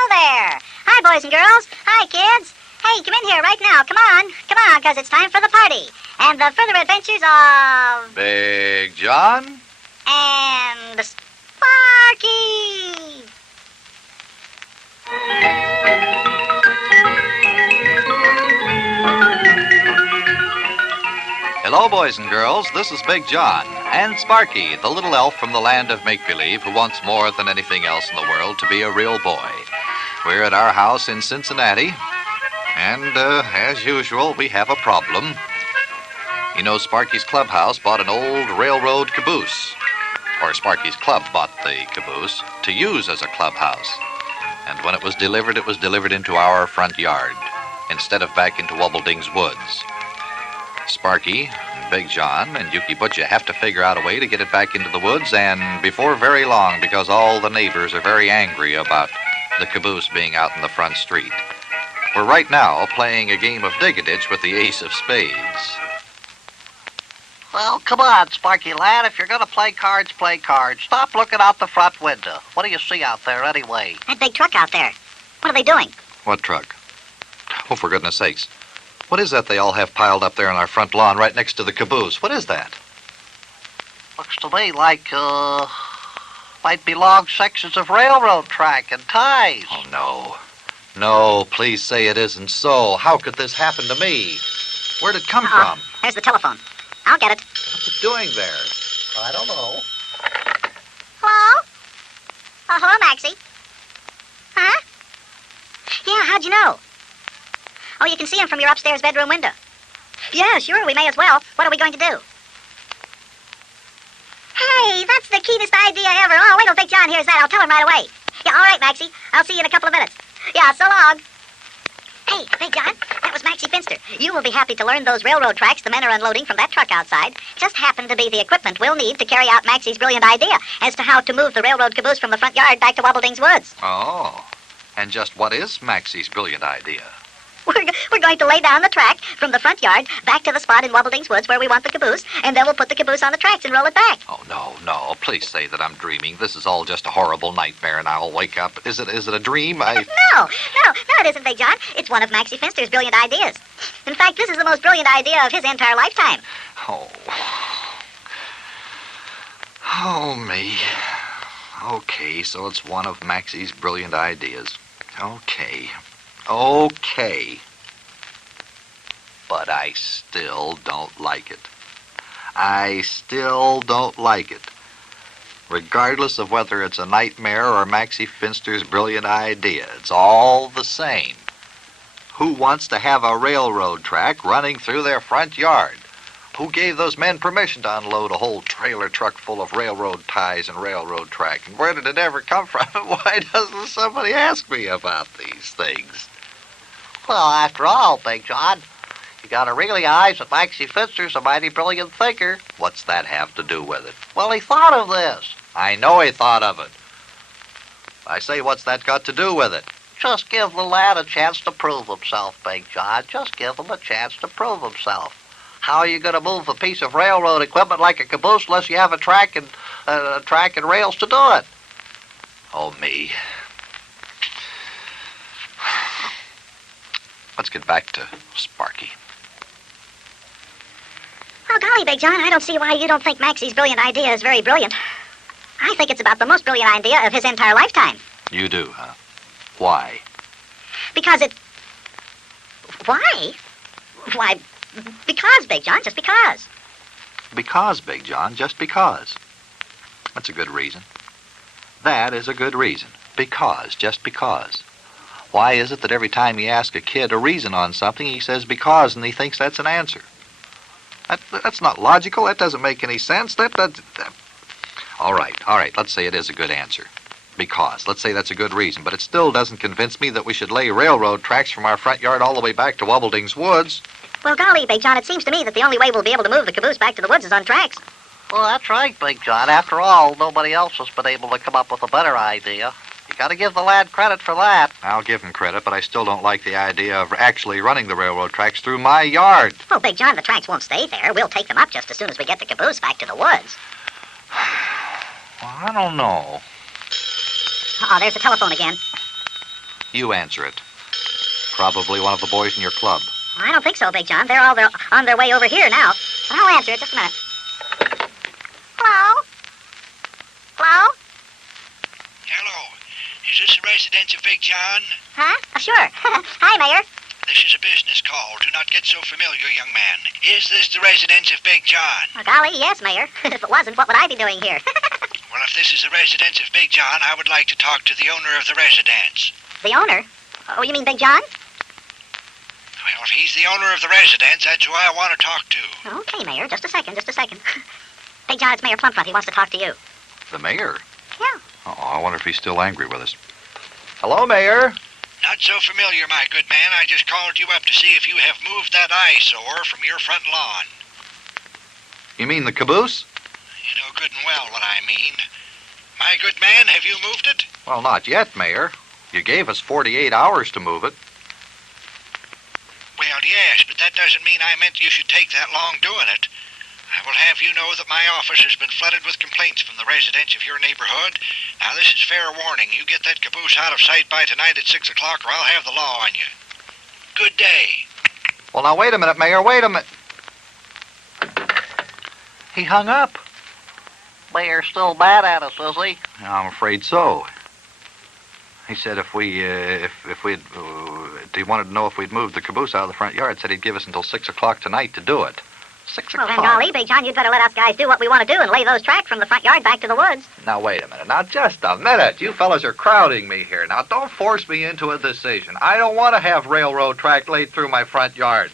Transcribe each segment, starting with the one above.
Hello there. Hi, boys and girls. Hi, kids. Hey, come in here right now. Come on, because it's time for the party. And the further adventures of... Big John? And Sparkie. Hello, boys and girls. This is Big John and Sparkie, the little elf from the land of make-believe who wants more than anything else in the world to be a real boy. We're at our house in Cincinnati, and as usual, we have a problem. You know, Sparkie's clubhouse bought an old railroad caboose. Or Sparkie's club bought the caboose to use as a clubhouse. And when it was delivered into our front yard, instead of back into Wobbledink's woods. Sparkie, Big John, and Yuki Butcha have to figure out a way to get it back into the woods, and before very long, because all the neighbors are very angry about the caboose being out in the front street. We're right now playing a game of dig-a-ditch with the ace of spades. Well, come on, Sparkie lad. If you're going to play cards, play cards. Stop looking out the front window. What do you see out there anyway? That big truck out there. What are they doing? What truck? Oh, for goodness sakes. What is that they all have piled up there on our front lawn right next to the caboose? What is that? Looks to me like, might be long sections of railroad track and ties. Oh, no. No, please say it isn't so. How could this happen to me? Where'd it come from? There's the telephone. I'll get it. What's it doing there? I don't know. Hello? Oh, hello, Maxie. Huh? Yeah, how'd you know? Oh, you can see him from your upstairs bedroom window. Yeah, sure, we may as well. What are we going to do? Hey, that's the keenest idea ever. Oh, wait till Big John hears that. I'll tell him right away. Yeah, all right, Maxie. I'll see you in a couple of minutes. Yeah, so long. Hey, Big John, that was Maxie Finster. You will be happy to learn those railroad tracks the men are unloading from that truck outside just happen to be the equipment we'll need to carry out Maxie's brilliant idea as to how to move the railroad caboose from the front yard back to Wobbledink's woods. Oh, and just what is Maxie's brilliant idea? We're going to lay down the track from the front yard back to the spot in Wobbledink's woods where we want the caboose, and then we'll put the caboose on the tracks and roll it back. Oh, no. Please say that I'm dreaming. This is all just a horrible nightmare, and I'll wake up. Is it a dream? No, it isn't, Big John. It's one of Maxie Finster's brilliant ideas. In fact, this is the most brilliant idea of his entire lifetime. Oh, me. Okay, so it's one of Maxie's brilliant ideas. Okay. But I still don't like it. Regardless of whether it's a nightmare or Maxie Finster's brilliant idea, it's all the same. Who wants to have a railroad track running through their front yard? Who gave those men permission to unload a whole trailer truck full of railroad ties and railroad track? And where did it ever come from? Why doesn't somebody ask me about these things? Well, after all, Big John, you gotta really eyes that Maxie Finster's a mighty brilliant thinker. What's that have to do with it? Well, he thought of this. I know he thought of it. I say, what's that got to do with it? Just give the lad a chance to prove himself, Big John. Just give him a chance to prove himself. How are you going to move a piece of railroad equipment like a caboose unless you have a track and rails to do it? Oh, me. Let's get back to Sparkie. Oh, golly, Big John, I don't see why you don't think Maxie's brilliant idea is very brilliant. I think it's about the most brilliant idea of his entire lifetime. You do, huh? Why? Because it... Why? Why, because, Big John, just because. Because, Big John, just because. That's a good reason. That is a good reason. Because, just because. Why is it that every time you ask a kid a reason on something, he says because, and he thinks that's an answer? That's not logical. That doesn't make any sense. All right. Let's say it is a good answer. Because. Let's say that's a good reason. But it still doesn't convince me that we should lay railroad tracks from our front yard all the way back to Wobbledink's woods. Well, golly, Big John, it seems to me that the only way we'll be able to move the caboose back to the woods is on tracks. Well, that's right, Big John. After all, nobody else has been able to come up with a better idea. You gotta give the lad credit for that. I'll give him credit, but I still don't like the idea of actually running the railroad tracks through my yard. Well, Big John, the tracks won't stay there. We'll take them up just as soon as we get the caboose back to the woods. Well, I don't know. Uh-oh, there's the telephone again. You answer it. Probably one of the boys in your club. I don't think so, Big John. They're all on their way over here now. But I'll answer it. Just a minute. Hello? Hello? Hello. Is this the residence of Big John? Huh? Sure. Hi, Mayor. This is a business call. Do not get so familiar, young man. Is this the residence of Big John? Oh, golly, yes, Mayor. If it wasn't, what would I be doing here? Well, if this is the residence of Big John, I would like to talk to the owner of the residence. The owner? Oh, you mean Big John? Well, if he's the owner of the residence, that's who I want to talk to. Okay, Mayor. Just a second. Big John, it's Mayor Plumfront. He wants to talk to you. The mayor? Yeah. Oh, I wonder if he's still angry with us. Hello, Mayor. Not so familiar, my good man. I just called you up to see if you have moved that eyesore from your front lawn. You mean the caboose? You know good and well what I mean. My good man, have you moved it? Well, not yet, Mayor. You gave us 48 hours to move it. Well, yes, but that doesn't mean I meant you should take that long doing it. I will have you know that my office has been flooded with complaints from the residents of your neighborhood. Now, this is fair warning. You get that caboose out of sight by tonight at 6 o'clock, or I'll have the law on you. Good day. Well, now, wait a minute, Mayor. Wait a minute. He hung up. Mayor's still mad at us, is he? I'm afraid so. He said if he wanted to know if we'd moved the caboose out of the front yard, said he'd give us until 6 o'clock tonight to do it. 6 Well, o'clock? then, golly, Big John, you'd better let us guys do what we want to do and lay those tracks from the front yard back to the woods. Now, wait a minute. Now, just a minute. You fellas are crowding me here. Now, don't force me into a decision. I don't want to have railroad track laid through my front yard.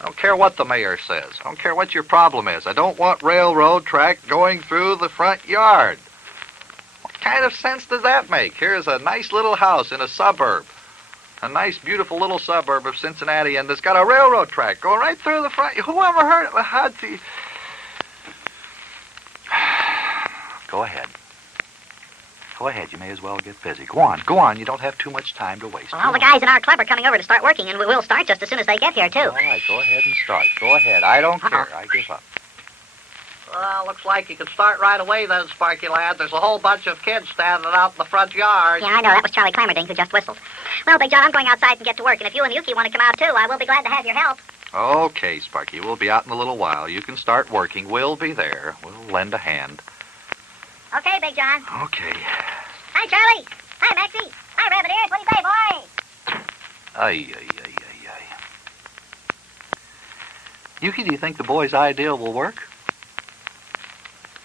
I don't care what the mayor says. I don't care what your problem is. I don't want railroad track going through the front yard. What kind of sense does that make? Here's a nice little house in a suburb. A nice, beautiful little suburb of Cincinnati, and it's got a railroad track going right through the front. Who ever heard of it? Go ahead. Go ahead. You may as well get busy. Go on. Go on. You don't have too much time to waste. Well, all the guys in our club are coming over to start working, and we'll start just as soon as they get here, too. All right. Go ahead and start. Go ahead. I don't care. I give up. Well, looks like you can start right away then, Sparky lad. There's a whole bunch of kids standing out in the front yard. Yeah, I know. That was Charlie Clammerding who just whistled. Well, Big John, I'm going outside and get to work, and if you and Yuki want to come out, too, I will be glad to have your help. Okay, Sparky. We'll be out in a little while. You can start working. We'll be there. We'll lend a hand. Okay, Big John. Okay. Hi, Charlie. Hi, Maxie. Hi, Rabbit Ears. What do you say, boy? Ay. Yuki, do you think the boys' idea will work?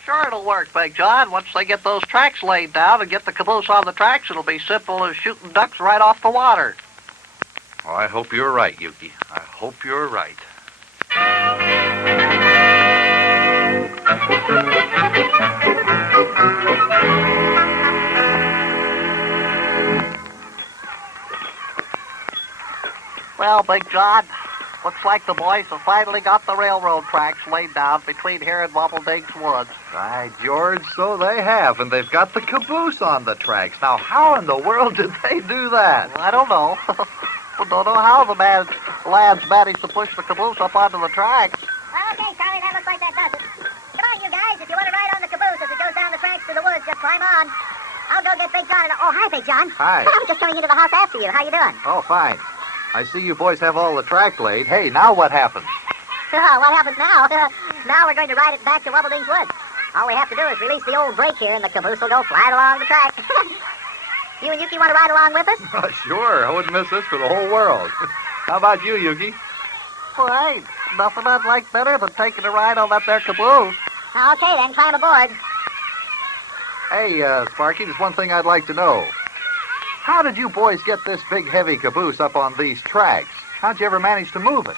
Sure it'll work, Big John. Once they get those tracks laid down and get the caboose on the tracks, it'll be simple as shooting ducks right off the water. Oh, I hope you're right, Yuki. I hope you're right. Well, Big John, looks like the boys have finally got the railroad tracks laid down between here and Wobbleding's Woods. Right, George, so they have, and they've got the caboose on the tracks. Now, how in the world did they do that? I don't know. Don't know how the lads managed to push the caboose up onto the tracks. Well, okay, Charlie, that looks like that does it. Come on, you guys. If you want to ride on the caboose as it goes down the tracks to the woods, just climb on. I'll go get Big John. Oh, hi, Big John. Hi. I'm just coming into the house after you. How you doing? Oh, fine. I see you boys have all the track laid. Hey, now what happens? What happens now? Now we're going to ride it back to Wobbleding's Woods. All we have to do is release the old brake here, and the caboose will go flat along the track. You and Yuki want to ride along with us? Sure. I wouldn't miss this for the whole world. How about you, Yuki? Boy, nothing I'd like better than taking a ride on that there caboose. Okay, then, climb aboard. Hey, Sparky, there's one thing I'd like to know. How did you boys get this big, heavy caboose up on these tracks? How'd you ever manage to move it?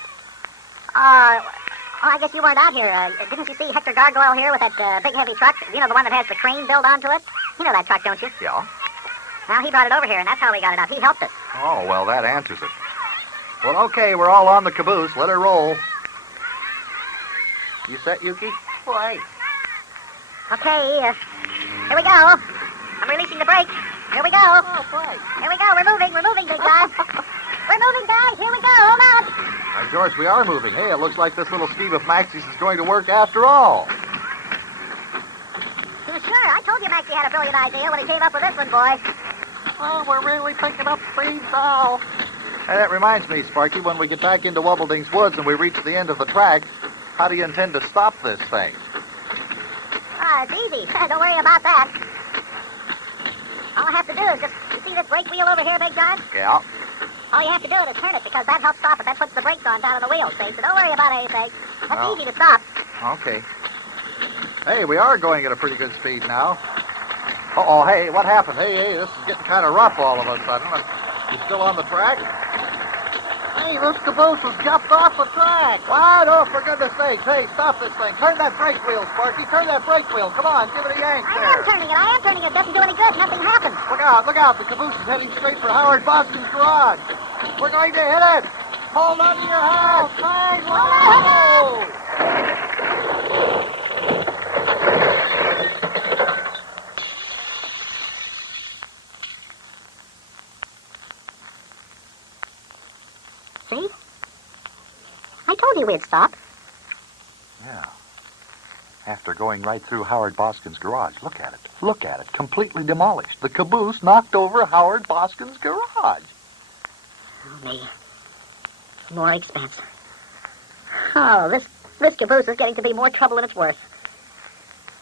I guess you weren't out here. Didn't you see Hector Gargoyle here with that big, heavy truck? You know, the one that has the crane built onto it? You know that truck, don't you? Yeah. Well, he brought it over here, and that's how we got it up. He helped us. Oh, well, that answers it. Well, okay, we're all on the caboose. Let her roll. You set, Yuki? Boy. Okay, here we go. I'm releasing the brake. Here we go. Oh, boy. Here we go. We're moving, Big John. We're moving, guys. Here we go. Hold on. Now, George, we are moving. Hey, it looks like this little scheme of Maxie's is going to work after all. Sure, I told you Maxie had a brilliant idea when he came up with this one, boy. Oh, we're really picking up speed now. Hey, that reminds me, Sparky, when we get back into Wubbelding's Woods and we reach the end of the track, how do you intend to stop this thing? It's easy. Don't worry about that. All I have to do is just, you see this brake wheel over here, Big John? Yeah. All you have to do is turn it because that helps stop it. That puts the brakes on down on the wheel, see? So don't worry about anything. That's Oh. easy to stop. Okay. Hey, we are going at a pretty good speed now. Uh-oh, hey, what happened? Hey, this is getting kind of rough all of a sudden. You still on the track? Hey, this caboose has jumped off the track. What? Oh, for goodness sake. Hey, stop this thing. Turn that brake wheel, Sparky. Turn that brake wheel. Come on, give it a yank I there. am turning it. It doesn't do any good. Nothing happens. Look out, look out. The caboose is heading straight for Howard Boston's garage. We're going to hit it. Hold on to your hat. Hey, whoa! See? I told you we'd stop. Yeah. After going right through Howard Boskin's garage. Look at it. Look at it. Completely demolished. The caboose knocked over Howard Boskin's garage. Oh, me. More expense. Oh, this caboose is getting to be more trouble than it's worth.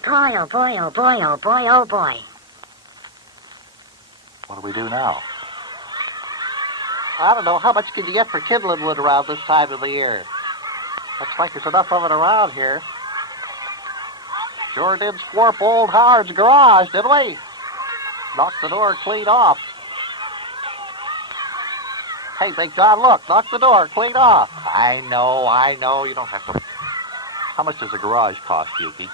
Boy, oh boy, oh boy, oh boy, oh boy. What do we do now? I don't know. How much can you get for kindling wood around this time of the year? Looks like there's enough of it around here. Sure did swarp old Howard's garage, didn't we? Knocked the door clean off. Hey, Big John, look. Knocked the door clean off. I know. You don't have to. How much does a garage cost, Yuki?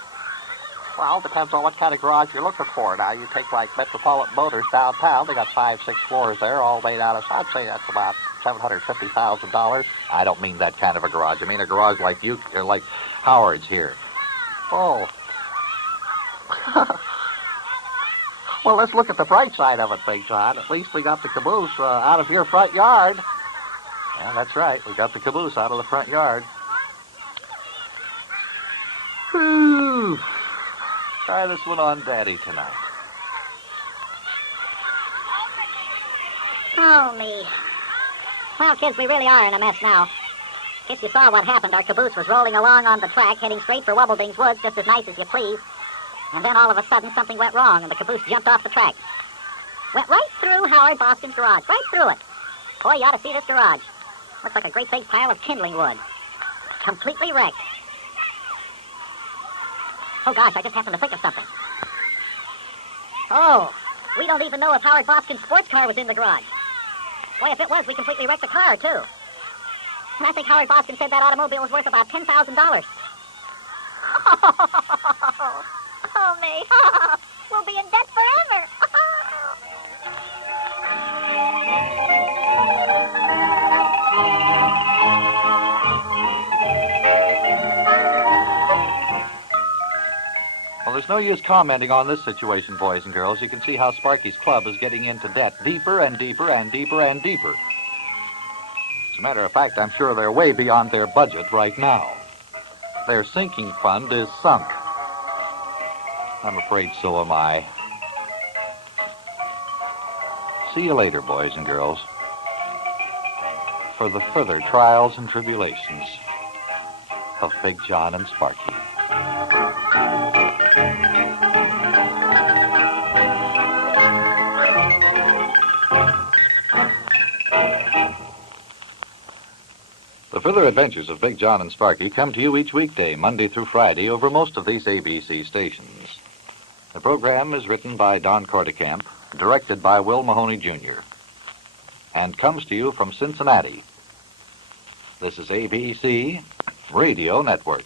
Well, depends on what kind of garage you're looking for. Now, you take like Metropolitan Motors downtown. They got 5, 6 floors there, all made out of, I'd say that's about $750,000. I don't mean that kind of a garage. I mean a garage like like Howard's here. Oh. Well, let's look at the bright side of it, Big John. At least we got the caboose out of your front yard. Yeah, that's right. We got the caboose out of the front yard. Whew. Try this one on Daddy tonight. Oh, me. Well, kids, we really are in a mess now. Guess you saw what happened. Our caboose was rolling along on the track, heading straight for Wubbelding's Woods, just as nice as you please. And then all of a sudden, something went wrong, and the caboose jumped off the track. Went right through Howard Boston's garage, right through it. Boy, you ought to see this garage. Looks like a great big pile of kindling wood. Completely wrecked. Oh, gosh, I just happened to think of something. Oh, we don't even know if Howard Boston's sports car was in the garage. Boy, if it was, we completely wrecked the car, too. And I think Howard Boston said that automobile was worth about $10,000. Oh, me. We'll be in debt forever. Well, there's no use commenting on this situation, boys and girls. You can see how Sparky's club is getting into debt deeper and deeper and deeper and deeper. As a matter of fact, I'm sure they're way beyond their budget right now. Their sinking fund is sunk. I'm afraid so am I. See you later, boys and girls, for the further trials and tribulations of Big Jon and Sparkie. The further adventures of Big Jon and Sparkie come to you each weekday, Monday through Friday, over most of these ABC stations. The program is written by Don Cordekamp, directed by Will Mahoney, Jr., and comes to you from Cincinnati. This is ABC Radio Network.